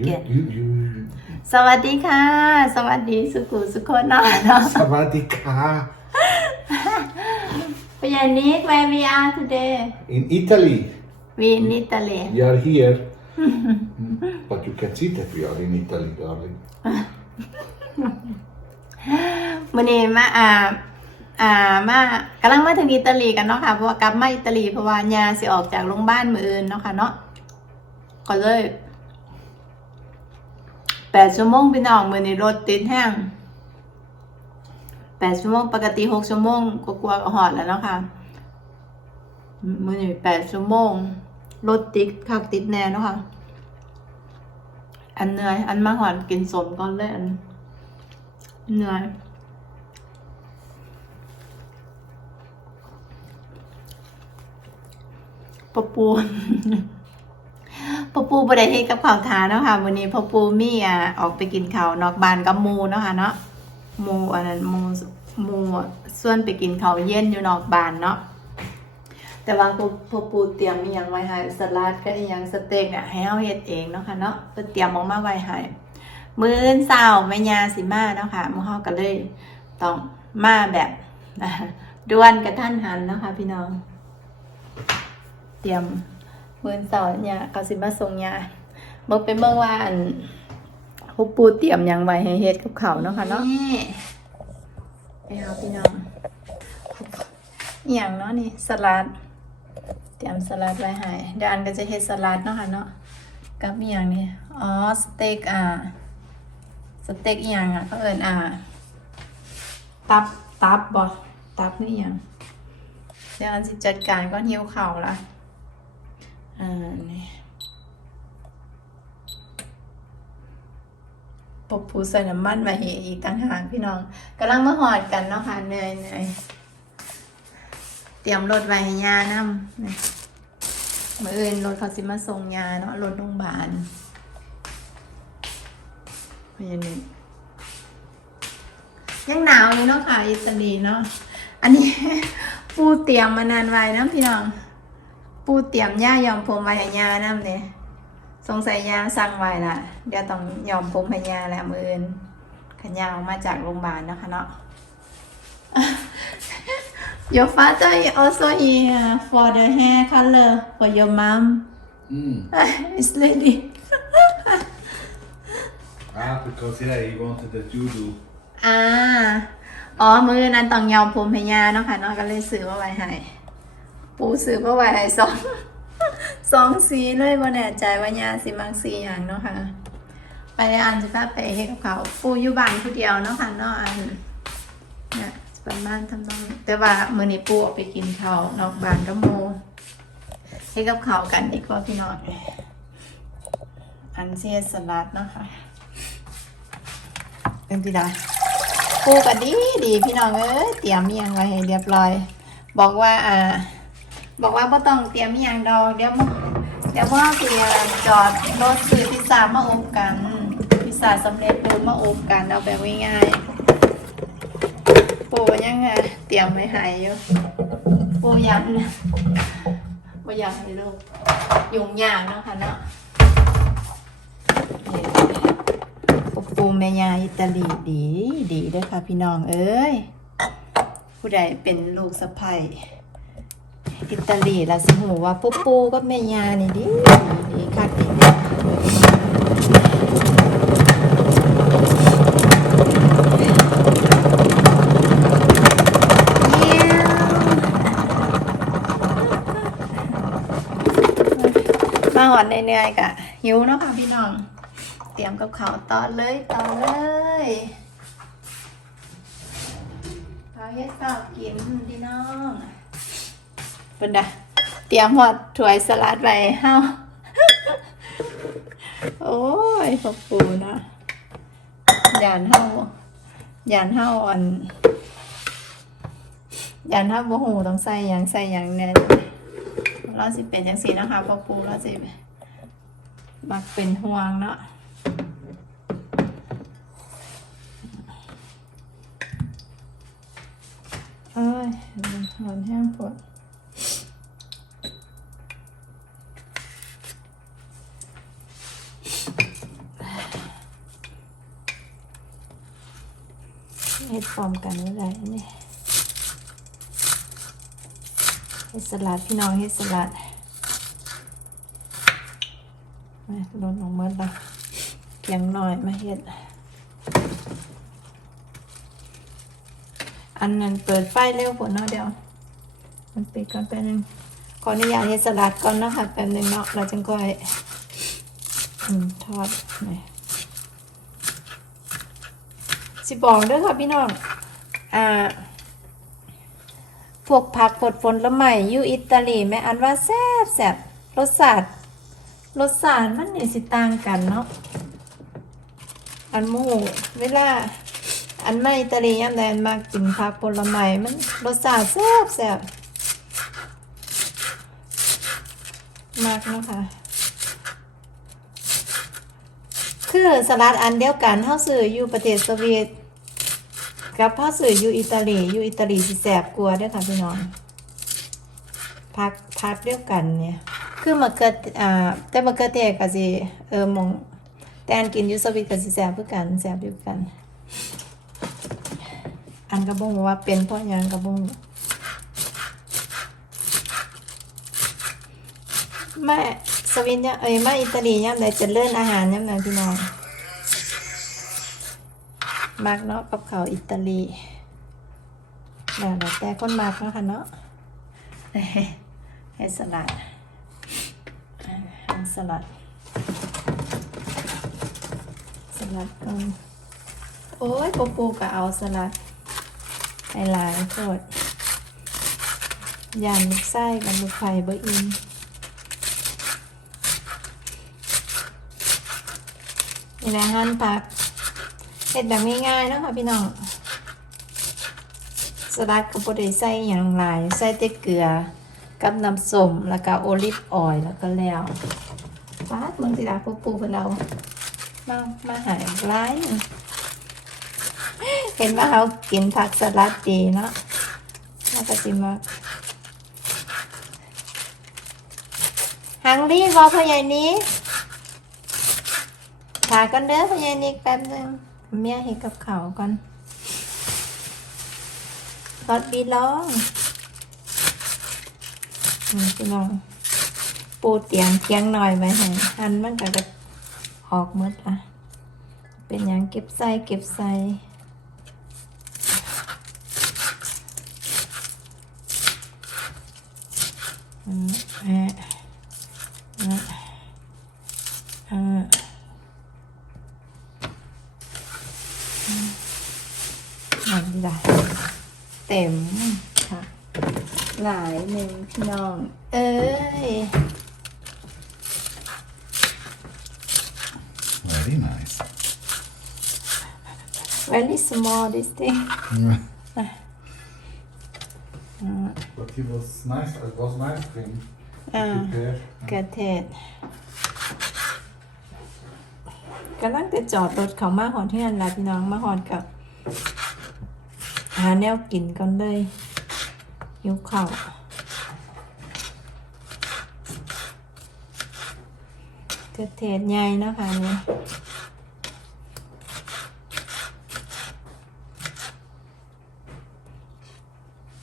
You, Yeah. you, you. สวัสดีค่ะ สวัสดีสุขุสุขคนหน่อยเนาะ Savadika. พยานิก where we are today In Italy, we in Italy we are here. but you can see that we are in Italy, darling. มื่อนี้มาอ่าอ่ามากำลังมาถึงอิตาลีกันเนาะค่ะเพราะว่ากลับมาอิตาลีเพราะว่ายาสิออกจากโรงพยาบาลมืออื่นเนาะค่ะเนาะก็เลย แปดชั่วโมงพี่น้องมือในรถติดแห้งแปดชั่วโมงปกติหกชั่วโมงก็กลัวหอดแล้วเนาะค่ะมือนี้แปดชั่วโมงรถติดคักติดแน่เนาะค่ะอันเหนื่อย อันมาหอนกินสมก่อนเลยอันเหนื่อยปอปู ปอปูบได้เฮ็ดกับข้าวทานเนาะค่ะวันนี้ปอปูมีอะออกไปกินข้าวนอกบ้านกับหมูเนาะค่ะเนาะหมูอันนั้นหมูหมูส่วนไปกินข้าวเย็นอยู่นอกบ้านเนาะแต่ว่าปอปอปูเตรียมอีหยังไว้ให้สลัดกับอีหยังสเต็กอะให้เฮาเฮ็ดเองเนาะค่ะเนาะเพิ่นเตรียมออกมาไว้ให้มื้ออนเช้าแม่ย่าสิมาเนาะค่ะหมู่เฮาก็เลยต้องมาแบบด่วนกระทันหันเนาะค่ะพี่น้อง เตรียม มื้อเสาร์เนี่ยเขาสิมาส่งยาเมื่อเป็นเมื่อวานผู้ปูเตรียมหยังไว้ให้เฮ็ดกับเขาวเนาะค่ะเนาะไปเอาพี่น้องอหย่างเนาะนี่สลัด เตรียมสลัดไว้ให้เดี๋ยวอันก็จะเฮ็ดสลัดเนาะค่ะเนาะกับอหย่างนี้อ๋อสเต็กอ่าสเต็กอหย่างอะเขาเอิ้นอ่าตับตับบ่ตับนี่อหย่างเดี๋ยวอันสิจัดการก็หิวเข่าวละ อ่านี่ปบปูใส่น้ำมันมาเหอีกต่างหากพี่น้องกำลังมาหอดกันเนาะค่ะเหนื่อยเหนื่อยเตรียมรถไว้ให้ยานํนี่มื่ออื่นรถเขาสิมาส่งยาเนาะรถโรงพยาบาลพยานึยังหนาวอยู่เนาะค่ะอิตาลีเนาะอันนี้ปูเตรียมมานานไว้นะพี่น้อง ปูเตรียมย่ายอมผมไว้ให้ยาน้ำเนี่ยสงสัยยาสั่งไว้ละเดี๋ยวต้องยอมผมให้ยาแล้วมืออื่นขยาวมาจากโรงพยาบาลนะคะเนาะ Your father is also here for the hair color for your mom Mm. it's ready Ah, because yeah, he wanted that you do. อ่า อ๋อ มือนั้นต้องยอมผมให้ยาเนาะค่ะเนาะก็เลยซื้อมาไว้ให้ ปูซื้อมาไว้ให้สองสองสีเลยว่แน่ใจว่ายาสิมักสีอย่างเนาะค่ะ ไปอ่านสิพาไปให้กับเขาปูอยู่บ้านผู้เดียวเนาะค่ะเนาะอันเนี่ยประมาณทำนองแต่ว่ามือนี้ปูออกไปกินข้าวนอกบ้านกับโมให้กับเขากันดีกว่าพี่น้องอันเซียสลัดเนาะค่ะเป็นที่ด้ปูก็ดีดีพี่น้องเอ้ยเตรียมอิหยังไว้ให้เรียบร้อย บอกว่าอ่า บอกว่าไ่ต้องเตรียมอิหยังดอกเดี๋ยวมึงเดี๋ยวว่าเตรียมจอดรถซื้อพิซซ่ามาอบกันพิซซ่าสำเร็จรูปมาอบกันเอาแบบง่ายๆปูยังไงเตรียมไว้ให้อยู่ปูยันปูยันให้ลูกยุ่งยากเนาะค่ะเนาะนี่ปูปูแม่ยาอิตาลีดีดีเด้วยค่ะพี่น้องเอ้ย ผู้ใดเป็นลูกสะใภ้ อิตาลีละสิหูว่าปูปูกับแม่ยานี่ดีดีค่ะดีเด้อเยี่ยมมาหอนเหนื่อยๆกะหิวเนาะค่ะพี่น้อง เตรียมกับเขาวต่อเลยต่อเลยเอาเฮ็ดข้าวกินพี่น้อง เป็นไงเตรียมหอดถ้วยสลัดไว้เฮาโอ้ยพอปูเนาะยานเฮายานเฮาอ่อนยานเฮาบ่หูต้องใส่หยังใส่หยังแน่เราสิเป็นจังซี่นะคะพอปูเราสิมักเป็นห่วงเนาะเอ้ยมันถอนแห้งปวด เฮ็ดพร้อมกันไม่ได้นี่เฮ็ดสลัดพี่น้องเฮ็ดสลัดมาลดลงมาละเกียงหน่อยมาเฮ็ด อันนั้นเปิดไฟเร็วกว่าเนาะเดี๋ยว มันปิดก่อนแป๊บนึงขออนุญาตเฮ็ดสลัดก่อนนะคะแป๊บนึงเนาะเราจึงค่อยอืมทอดหน่อย สิบอกเด้วยค่ะพี่น้อง อ่า พวกผักผดฝนละใหม่ยูอิตาลีแม่อันว่าแซ่บแซ่บรสชาติรสชาติมันเนี่ยสิต่างกันเนาะ อันหมูเวลา อันไม่อิตาลียามใดนมากกินผักผลไม้มันรสชาติแซ่บแซ่บมากเนาะคะคือสลัดอันเดียวกันเฮาซื้ออยู่ประเทศสวีเดน กับเฮาซื้ออยู่อิตาลีอยู่อิตาลีสิแซ่บกว่าเด้อค่ะพี่น้องพักพักเดียวกันเนี่ย คือมะเขืออ่าแต่มะเขือเทศก็สิเออมองแตนกินยูสวีเดนก็สิแซ่บคือกันแซ่บเดียวกัน อันกระบงว่าเป็นเพราะยังกระบงแม่สวินเนี่ยเอ้ยแม่อิตาลีย่ำใดจะเลื่อนอาหารย่ำนั้นพี่น้อง มากเนาะกับเขาอิตาลีแล้วแต่แต่คนมากเนาะค่ะเนาะให้สลัดให้สลัด สลัดก่อนโอ้ยปูปูก็เอาสลัดไอ้หลายโคตรยานลูกไส้กับลูกไฟเบอร์อินนี่แหละหั่นผัก เห็ดแบบง่ายๆเนาะค่ะพี่น้องสลัดกับโปรตีใส่อย่างหลายใส่แต่เกลือกับน้ำส้มแล้วก็โอลิฟออยล์แล้วก็แล้วปาดมึงสิดาปูปูเพื่นเรามามาหายร้ายเห็นว่าเขากินผักสลัดดีเนาะแล้วก็จิมากหังรีบอพ่อใหญ่นี้ถ่ายกันเด้อพ่อใหญ่นี้แป๊บนึง เมียเห็ดกับเขาก่อนกอดบีลองนี่พี่น้อง ปูเตียงเทียงหน่อยไว้ให้หันมันก็จะออกหมดละเป็นอย่างเก็บใส่เก็บใส่ อืมแอะแอะอ่าอืมอันนี้ละเต็มค่ะ หลายหนึ่งพี่น้อง เอ้ย Very nice. very small this thing But it was nice. It was nice thing. อ่า Prepare. กระเทศกำลังจะจอดรถเขามาหอนที่นั่นแหละพี่น้องมาหอนกับ หาแนวกินก่อนเลยหิวข้าว กระเทศใหญ่เนาะคะนี่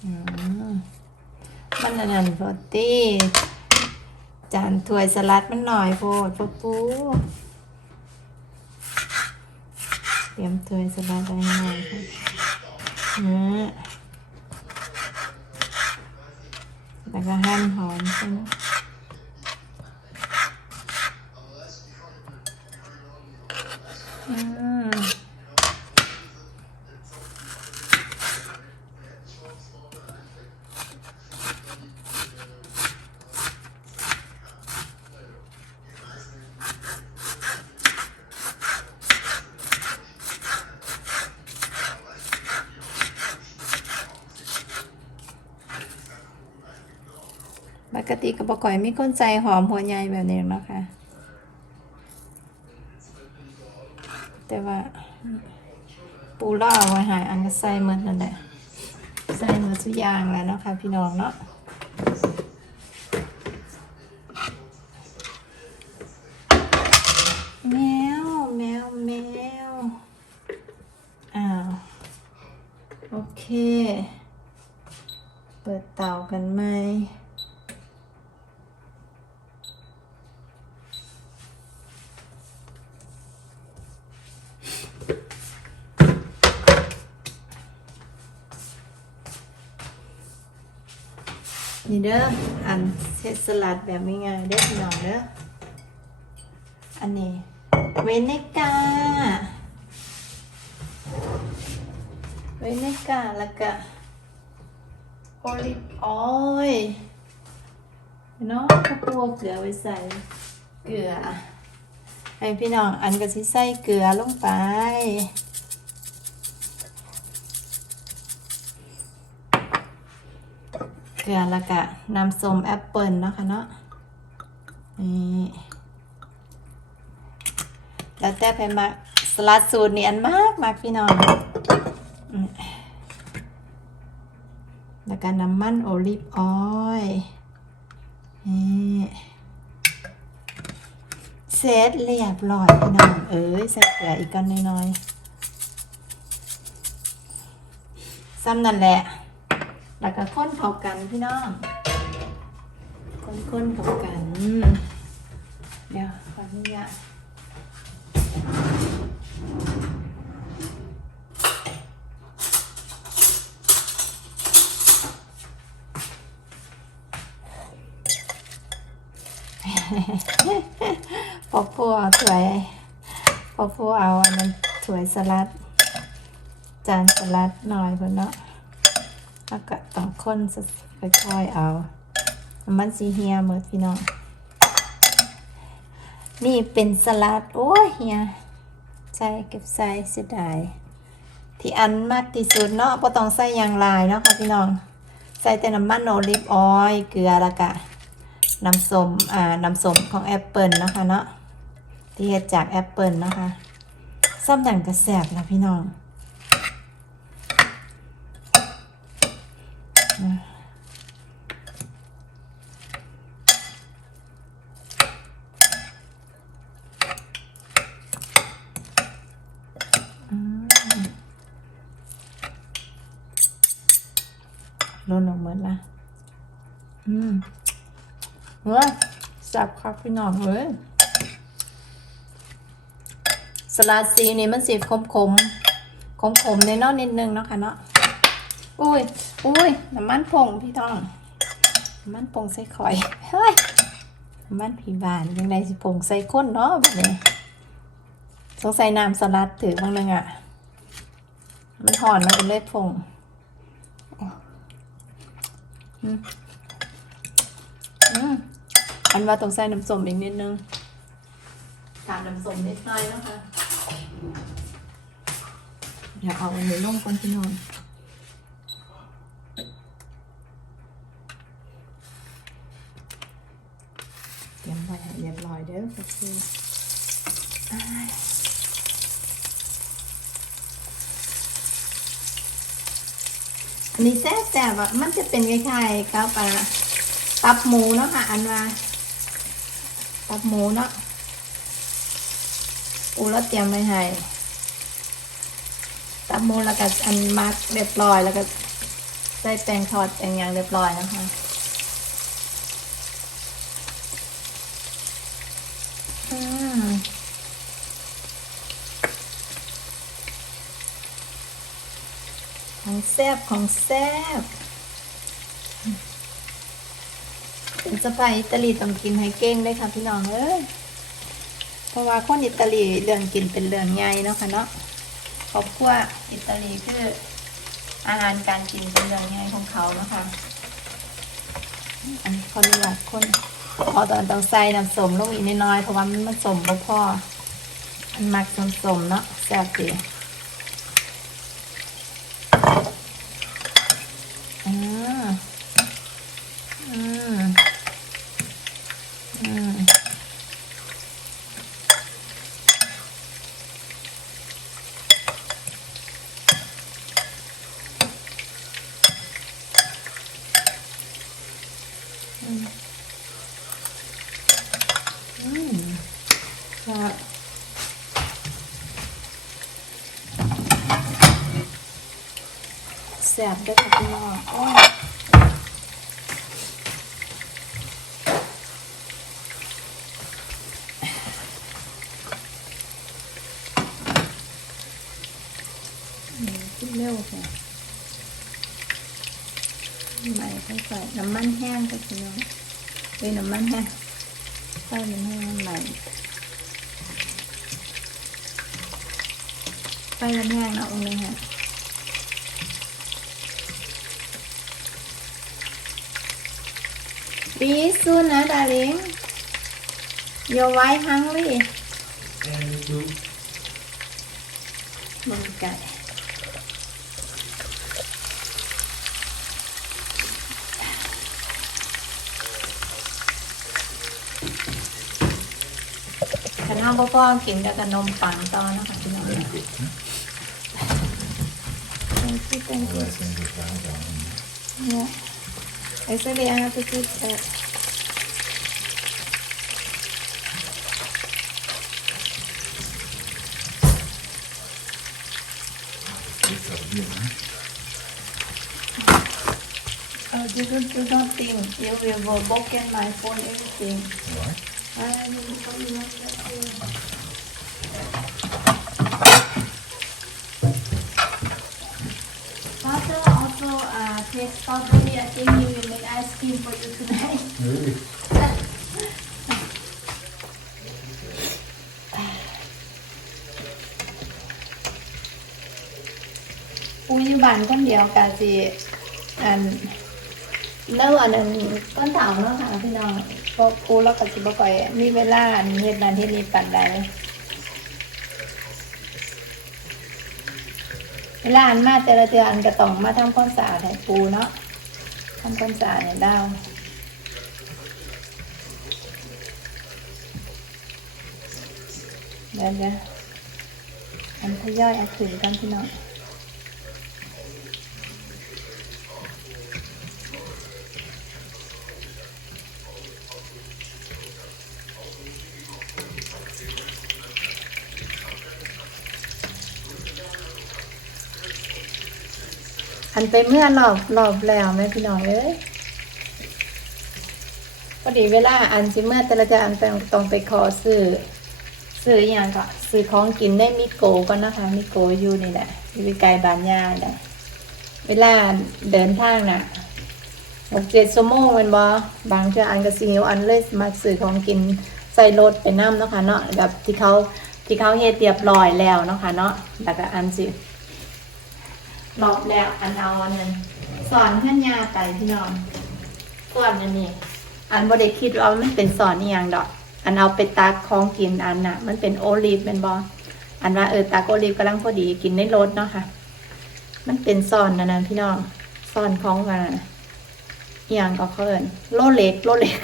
อืมมันอันนั้นพอตีจานถ้วยสลัดมันหน่อยโพดปูปูเตรียมถ้วยสลัดไว้หน่อยค่ะอืมแล้วก็หั่นหอมใช่ไหมอืม ป กติกับบก่อยมีคนใจหอมหัวใหญ่แบบนี้นะคะ แต่ว่า ปูล่าเอไว้หายอันก็ใส่หมดนั่นแหละใส่หมดทุกอย่างแล้วนะคะพี่น้องเนาะแมวแมวแมวอ้าวเปิดเตากันไหม นี่เด้ออันเซตสลัดแบบง่ายๆเด้อพี่น้องเด้ออันนี้เวเนกาเวเนกาแล้วก็โอลิฟออยล์เนาะข้าวตัวเกลือไว้ใส่เกลือให้พี่น้องอันก็สิใส่เกลือลงไป เก ลือแล้วก็น้ำส้มแอปเปิลเนาะค่ะเนาะนี่แล้วแต่ไปมักสลัดสูตรนี่อันมากมากพี่น้องแล้วก็น้ำมันโอลิฟออยล์นี่เสร็จเรียบร้อยพี่น้องเอ้ยใส่เกลืออีกกันน้อยๆซ้ำนั่นแหละ แล้วก็ค้นเข้ากันพี่น้องคนค้นๆเข้ากันเดี๋ยวขออนุญาตพอพัวเอาถ้วยพอพัวเอาอันนั้นถ้วยสลัด จานสลัดหน่อยเพื่อนเนาะ แล้วก็ต้องคนค่อยๆเอา มันสีเฮียเหมือนพี่น้อง นี่เป็นสลัด โอ้เฮียใส่เก็บใส่เสียดายที่อันมากที่สุดเนาะก็ต้องใส่ยางลายเนาะค่ะพี่น้อง ใส่แต่น้ำมันโอลิฟออยล์เกลือแล้วก็น้ำส้มอ่าน้ำส้มของแอปเปิลนะคะเนาะที่เฮ็ดจากแอปเปิลนะคะซ้ำดังกระแสบแล้วพี่น้อง ลนออกเหมือนละ อืมเฮ้ยสับครับพี่น้องเฮ้ยสลัดสีนี่มันสีขมขมขมขมในนอกนิดนึงเนาะค่ะเนาะอุ้ยอุ้ยน้ำมันผงพี่น้องน้ำมันผงใส่ข่อยเฮ้ยน้ำมันผีบานยังไงสิผงใส่ข้นเนาะแบบนี้สงสัยน้ำสลัดถือบ้างนึงอะ มันหอนมันเป็นเลือดผง อืมอันว่าต้องใส่น้ำส้มอีกนิดนึงตามน้ำส้มนิดหน่อยนะคะเดี๋ยวเอาอันนี้ลงก่อนพี่น้องเตรียมไว้ให้เรียบร้อยเด้อโอเคอ้ายอันนี้แซ่บแซ่บอะมันจะเป็นคล้ายๆกับอะ ตับหมูเนาะค่ะ อันว่าตับหมูเนาะอูแล้วเตรียมไว้ให้ตับหมูแล้วก็อันมักเรียบร้อยแล้วก็ใส่แป้งทอดแป้งอย่างเรียบร้อยนะคะอืมของแซ่บของแซ่บ เป็นสไปอิตาลีต้องกินให้เก่งเลยค่ะพี่น้องเอ้ยเพราะว่าคนอิตาลีเรื่องกินเป็นเรื่องใหญ่เนาะค่ะเนาะครอบครัวอิตาลีคืออาหารการกินเป็นเรื่องใหญ่ของเขาเนาะค่ะอันนี้คนนี้ละคนพอตอนต้องใส่น้ำสมลงอีกนิดน้อยเพราะว่ามันมันสมบ่พอมันมักสมๆเนาะแซ่บดี อืมอืมอืมอืมอืมครับ สบๆด้วยค่ะพี่น้องโอ้ยอื มคิดเร็วค่ะใหม่ค่อยใส่น้ำมันแห้งค่ะพี่น้องเป็นน้ำมันแห้งใส่มันแห้งใหม่ไปมันแห้งเนาะตรงนี้ค่ะ Be soon นะ darling Your wife hungry มันไก่ขั นห้าพ่อพ่อกินกับขนมปังตอนนะคะพี่น้อง Very good. Huh? Thank you, thank you. Otherwise, then we fry down. Yeah. Actually, I have to put that. It's up here, huh? Uh, you don't do nothing. You will go broken my phone, everything. Why? I will put you on the phone. Father also uh, take strawberry. I think he will make ice cream for you tonight. Really? ปูอยู่บ้านคนเดียวกะสิอั นเมื่อวันนั้นต้นเถาะค่ะพี่น้องก็ปูแล้วก็สิบ่ค่อยมีเวลาอันเฮ็ดนั้นเฮ็ดนี้ปานใดเวลาอันมาแต่ละเทื่ออันก็ต้องมาทำความสะอาดให้ปูเนาะทำความสะอาดให้ดาวเดี๋ยวเดี๋ยวอันทยอยเอาขึ้นกันพี่น้อง อันไปเมื่อรอบรอบแล้วแม่พี่น้องเอ้ยพอดีเวลาอันสิเมื่อแต่ละจะอันต้องต้องไปขอซื้อซื้ออย่างก็ซื้อของกินได้มิโกก่อนะคะมิโกอยู่นี่แหละอยู่ไกลบานยาแหละเวลาเดินทางน่ะหกเจ็ดชั่วโมงเป็นบอบางเทื่ออันก็สิหิวอันเลยมาซื้อของกินใส่รถไปน้ำเนาะค่ะเนาะแบบที่เขาที่เขาเฮ็ดเรียบร้อยแล้วเนาะค่ะเนาะแล้วก็อันสิ รอบแล้วอันเอาอันนั้นสอนขึ้นยาไปพี่น้องส่วนอันนี้อันบ่ได้คิดว่ามันเป็นสอนนี่ยังดอก อันเอาไปตักของกินอันน่ะ มันเป็นโอลีฟเป็นบออันว่าเออตักโอลีฟกำลังพอดีกินในรถเนาะค่ะ มันเป็นสอนนะนะพี่น้องสอนของกันอย่างก็เขาเอินโลเล็กโลเล็ก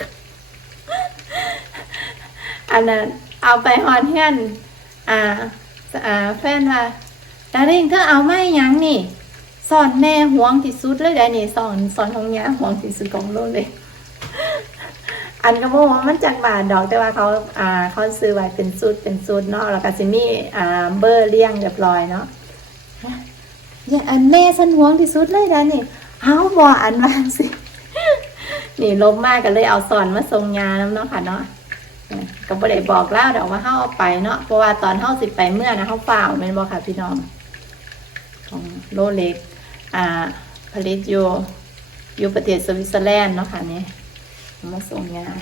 อันนั้นเอาไปฮอนเฮียนอ่าอ่าแฟนว่าดาริงเธอเอาไม่ยังนี่ สอนแม่ห่วงที่สุดเลยได้นี่สอนสอนของยาห่วงที่สุดของโลกเลย อันก็บอกว่ามันจากบาทดอกแต่ว่าเขาอ่าเขาซื้อไว้เป็นสูตเป็นสูตเนาะแล้วก็สิมีอ่าเบอร์เลี้ยงเรียบร้อยเนาะเนี่ยอันแม่ฉันห่วงที่สุดเลยได้นี่เฮาบออันวางสินี่ลบมากก็เลยเอาสอนมาทรงยาน้ำเนาะค่ะเนาะก็บ่ได้บอกเล่าดอกว่าเฮาเอาไปเนาะเพราะว่าตอนเฮาสิไปเมื่อนะเฮาฝ่าวแม่นบ่ค่ะพี่น้องของโลเล็ก ผลิตอยู่อยู่ประเทศสวิตเซอร์แลนด์เนาะค่ะนี่มาส่งงาน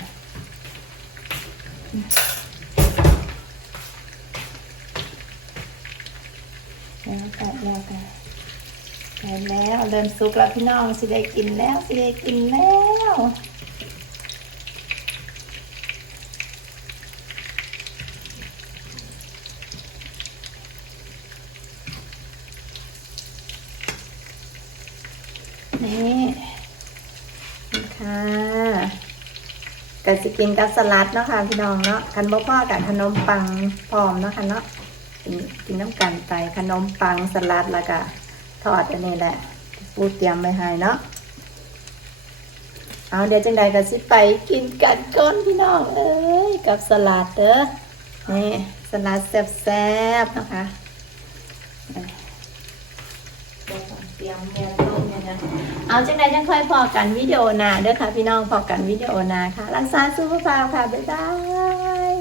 แล้วก็แล้วก็ไปแล้วเริ่มสุกแล้วพี่น้องสิได้กินแล้วสิได้กินแล้ว นี่นี่ค่ะก็จะกินกับสลัดเนาะค่ะพี่น้องเนาะคันบ่พ่อกับขนมปังพร้อมเนาะค่ะเนาะกินน้ำกันไปขนมปังสลัดแล้วก็ทอดอันนี้แหละปูเตรียมไว้ให้เนาะเอาเดี๋ยวจังใดก็สิไปกินกันก่อนพี่น้องเอ้ยกับสลัดเด้อนี่สลัดแซ่บๆนะคะเตรียมแมนลง เอาจังใดจังค่อยพอกันวิดีโอหน้าเด้อค่ะพี่น้องพอกันวิดีโอหน้าค่ะ รักษาสุขภาพค่ะ บ๊ายบาย